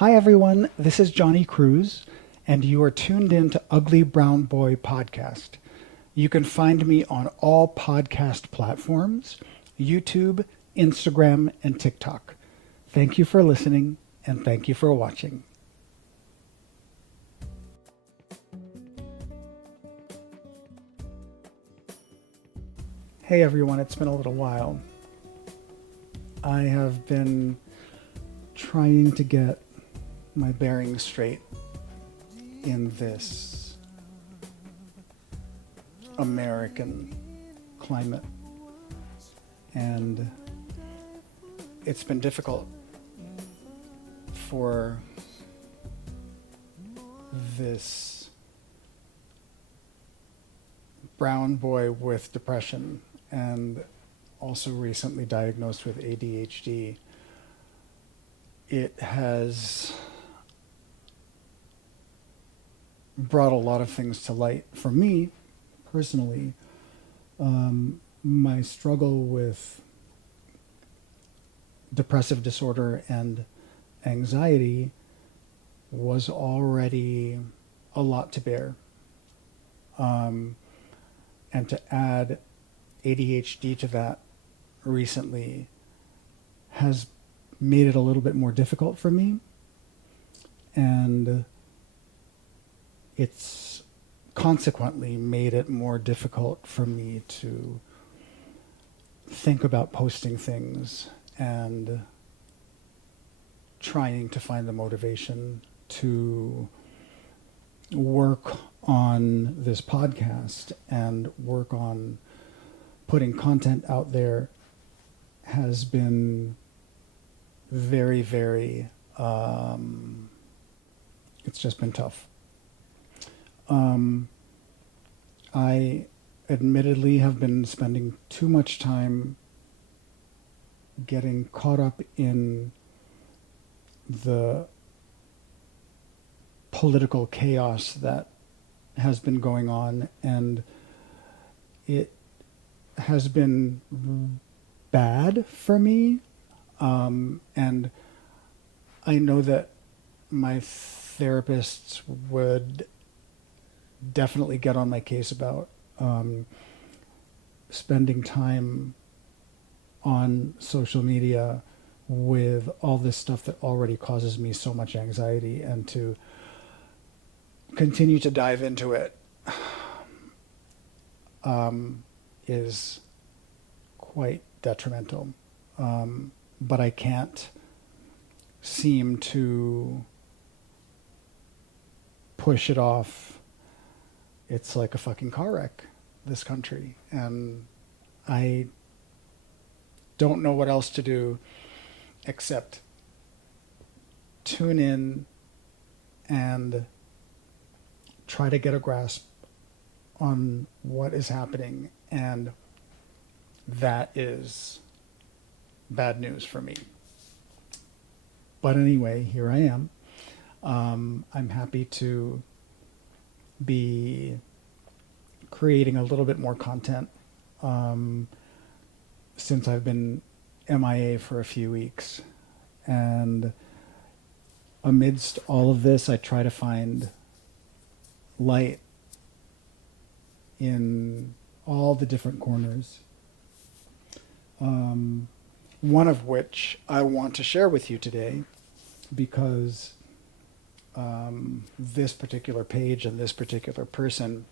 Hi everyone, this is Johnny Cruz, and you are tuned in to Ugly Brown Boy Podcast. You can find me on all podcast platforms, YouTube, Instagram, and TikTok. Thank you for listening, and thank you for watching. Hey everyone, it's been a little while. I have been trying to get my bearings straight in this American climate, and it's been difficult for this brown boy with depression and also recently diagnosed with ADHD. It has brought a lot of things to light for me personally. My struggle with depressive disorder and anxiety was already a lot to bear. And to add ADHD to that recently has made it a little bit more difficult for me. And it's consequently made it more difficult for me to think about posting things and trying to find the motivation to work on this podcast and work on putting content out there has been very, very, it's just been tough. I admittedly have been spending too much time getting caught up in the political chaos that has been going on, and it has been bad for me. And I know that my therapists would definitely get on my case about spending time on social media with all this stuff that already causes me so much anxiety, and to continue to dive into it is quite detrimental. But I can't seem to push it off. It's like a fucking car wreck, this country, and I don't know what else to do except tune in and try to get a grasp on what is happening, and that is bad news for me. But anyway, here I am. I'm happy to be creating a little bit more content since I've been MIA for a few weeks. And amidst all of this, I try to find light in all the different corners. One of which I want to share with you today, because this particular page and this particular person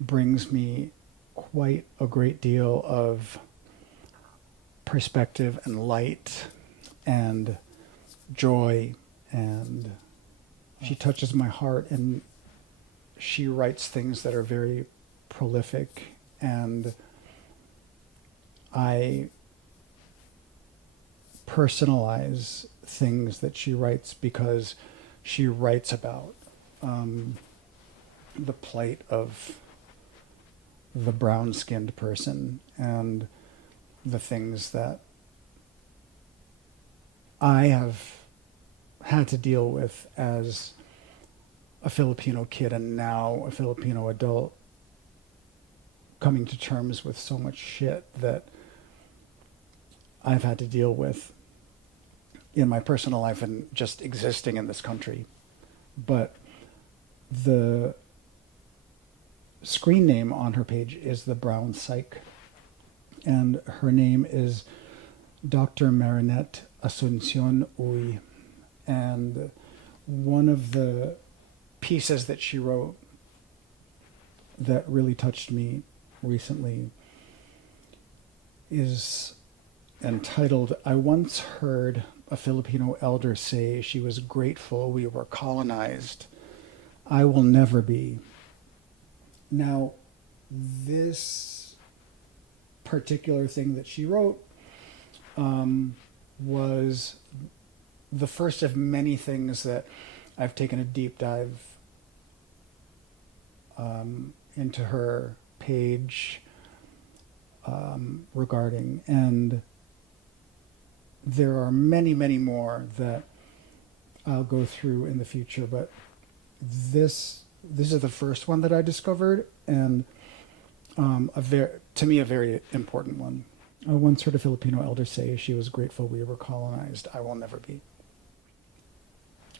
brings me quite a great deal of perspective and light and joy, and she touches my heart, and she writes things that are very prolific, and I personalize things that she writes because she writes about the plight of the brown-skinned person and the things that I have had to deal with as a Filipino kid and now a Filipino adult, coming to terms with so much shit that I've had to deal with in my personal life and just existing in this country. But the screen name on her page is the Brown Psych, and her name is Dr. Marinette Asuncion Uy. And one of the pieces that she wrote that really touched me recently is entitled, "I once heard a Filipino elder say she was grateful we were colonized. I will never be." Now, this particular thing that she wrote was the first of many things that I've taken a deep dive into her page regarding, and there are many, many more that I'll go through in the future, but this is the first one that I discovered, and to me a very important one. I once heard a Filipino elder say she was grateful we were colonized. I will never be.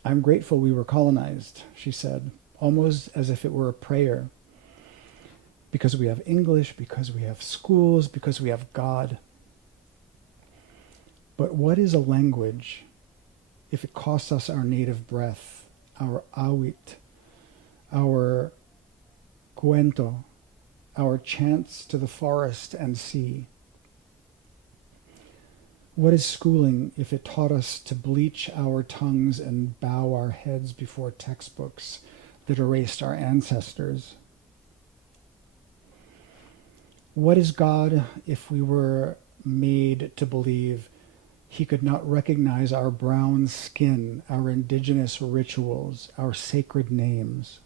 "I'm grateful we were colonized," she said, almost as if it were a prayer. "Because we have English, because we have schools, because we have God. But what is a language if it costs us our native breath, our awit, our cuento, our chants to the forest and sea? What is schooling if it taught us to bleach our tongues and bow our heads before textbooks that erased our ancestors? What is God if we were made to believe He could not recognize our brown skin, our indigenous rituals, our sacred names?"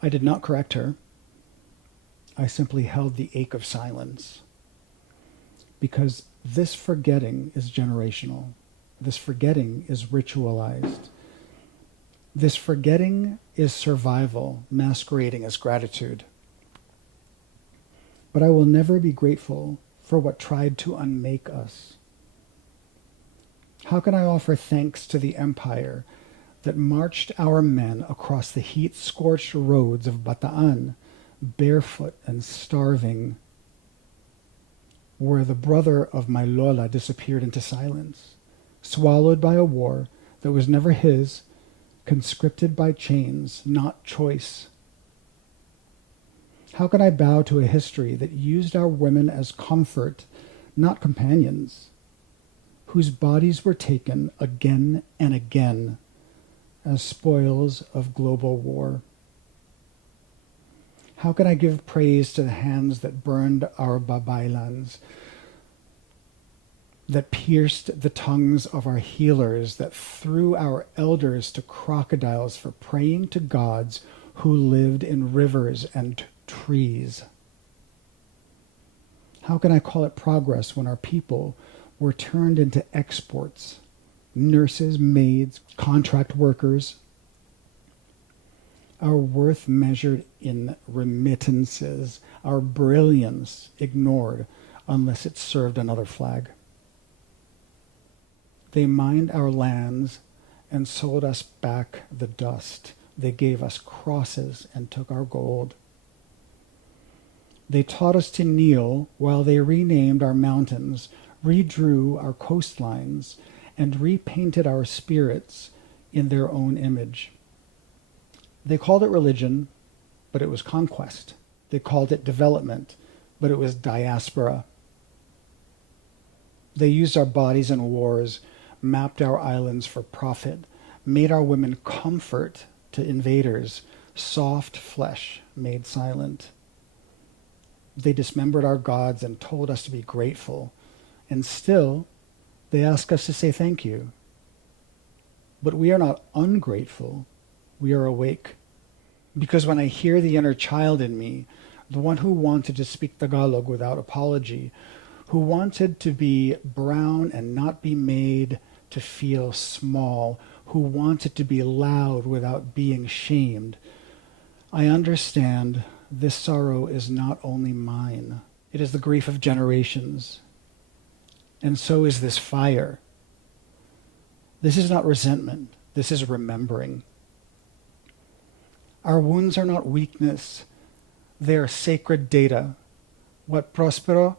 I did not correct her. I simply held the ache of silence. Because this forgetting is generational. This forgetting is ritualized. This forgetting is survival masquerading as gratitude. But I will never be grateful for what tried to unmake us. How can I offer thanks to the empire that marched our men across the heat-scorched roads of Bataan, barefoot and starving, where the brother of my Lola disappeared into silence, swallowed by a war that was never his, conscripted by chains, not choice? How can I bow to a history that used our women as comfort, not companions, whose bodies were taken again and again as spoils of global war? How can I give praise to the hands that burned our babaylans, that pierced the tongues of our healers, that threw our elders to crocodiles for praying to gods who lived in rivers and trees? How can I call it progress when our people were turned into exports, nurses, maids, contract workers? Our worth measured in remittances, our brilliance ignored unless it served another flag. They mined our lands and sold us back the dust. They gave us crosses and took our gold. They taught us to kneel while they renamed our mountains, redrew our coastlines, and repainted our spirits in their own image. They called it religion, but it was conquest. They called it development, but it was diaspora. They used our bodies in wars, mapped our islands for profit, made our women comfort to invaders, soft flesh made silent. They dismembered our gods and told us to be grateful, and still they ask us to say thank you. But we are not ungrateful. We are awake. Because when I hear the inner child in me, the one who wanted to speak Tagalog without apology, who wanted to be brown and not be made to feel small, who wanted to be loud without being shamed, I understand this sorrow is not only mine. It is the grief of generations. And so is this fire. This is not resentment. This is remembering. Our wounds are not weakness. They are sacred data. What Prospero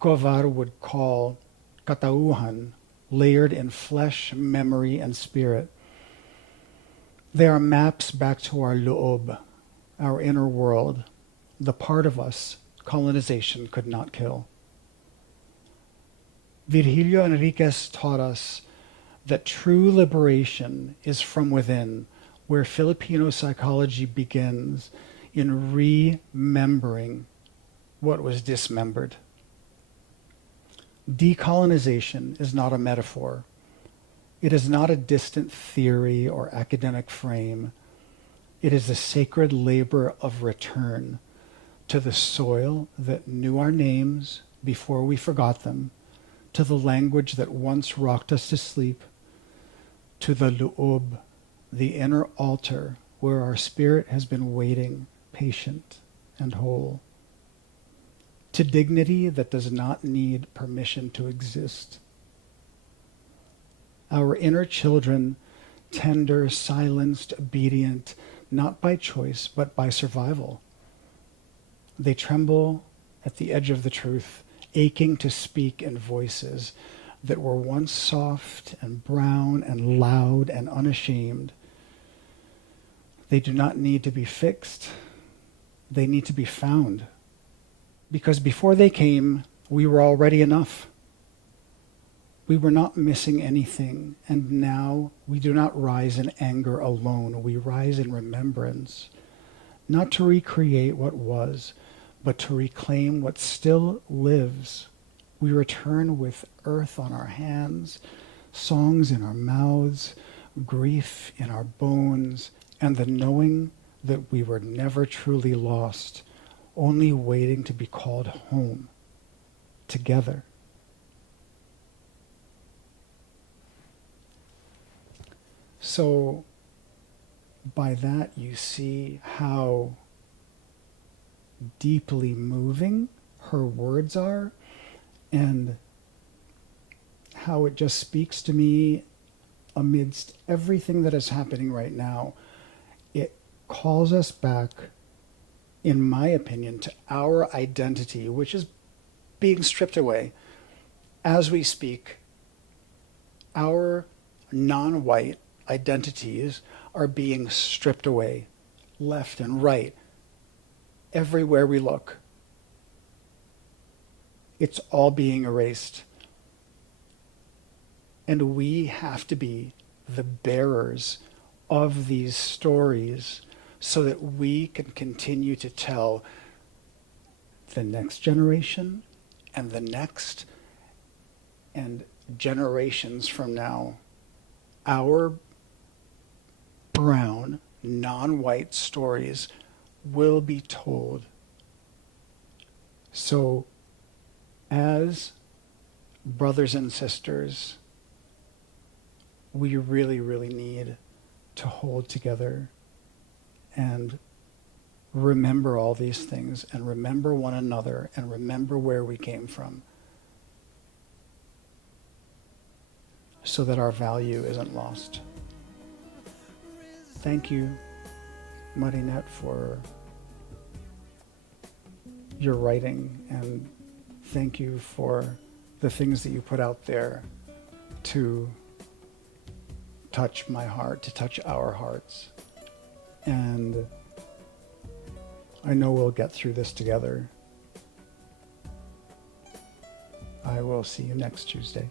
Kovar would call katauhan, layered in flesh, memory, and spirit. They are maps back to our loob, our inner world, the part of us colonization could not kill. Virgilio Enriquez taught us that true liberation is from within, where Filipino psychology begins in remembering what was dismembered. Decolonization is not a metaphor. It is not a distant theory or academic frame. It is the sacred labor of return to the soil that knew our names before we forgot them, to the language that once rocked us to sleep, to the lu'ub, the inner altar where our spirit has been waiting, patient and whole, to dignity that does not need permission to exist. Our inner children, tender, silenced, obedient, not by choice, but by survival. They tremble at the edge of the truth, aching to speak in voices that were once soft and brown and loud and unashamed. They do not need to be fixed. They need to be found. Because before they came, we were already enough. We were not missing anything, and now we do not rise in anger alone. We rise in remembrance, not to recreate what was, but to reclaim what still lives. We return with earth on our hands, songs in our mouths, grief in our bones, and the knowing that we were never truly lost, only waiting to be called home, together. So, by that you see how deeply moving her words are, and how it just speaks to me amidst everything that is happening right now. It calls us back, in my opinion, to our identity, which is being stripped away as we speak. Our non-white identities are being stripped away, left and right, everywhere we look. It's all being erased. And we have to be the bearers of these stories so that we can continue to tell the next generation and the next and generations from now our brown, non-white stories will be told. So, as brothers and sisters, we really, really need to hold together and remember all these things and remember one another and remember where we came from so that our value isn't lost. Thank you, Marinette, for your writing, and thank you for the things that you put out there to touch my heart, to touch our hearts. And I know we'll get through this together. I will see you next Tuesday.